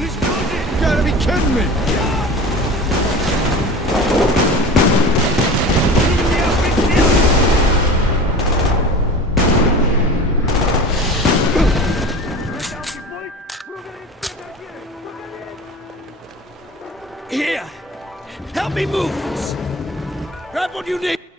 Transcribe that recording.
You gotta be kidding me! Here! Help me move this! Grab what you need!